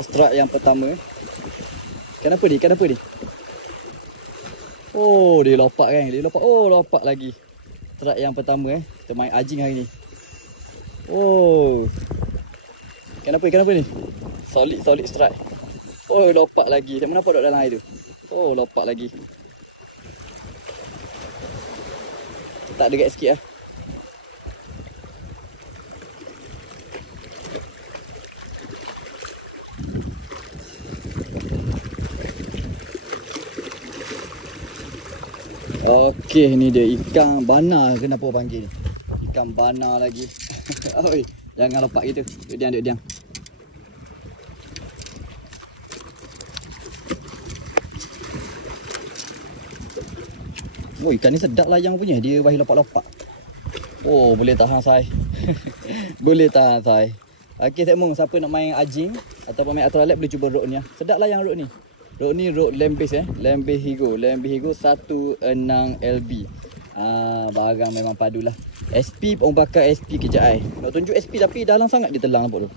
strike yang pertama. Kenapa ni? Oh, dia lopak kan? Oh, lopak lagi. Strike yang pertama kita main anjing hari ni. Oh. Kenapa ni? Solid strike. Oh, lopak lagi. Tak nampak duduk dalam air tu. Oh, lopak lagi. Tak dekat sikit lah. Okey, ni dia ikan bana ke apa panggil ni. Ikan bana lagi. Oi, jangan lopak gitu. Duduk diam. Oh, ikan ni sedap layang punya. Dia bagi lopak-lopak. Oh, boleh tahan saya. Boleh tahan saya. Okey, siapa nak main anjing ataupun main ultralight boleh cuba rod ni. Sedap layang rod ni. Rod ni rod land base Lamborghini Higo 16 LB. Barang memang padulah. SP orang bakar SP kejap ai. Nak tunjuk SP tapi dalam sangat dia telang nampak tu.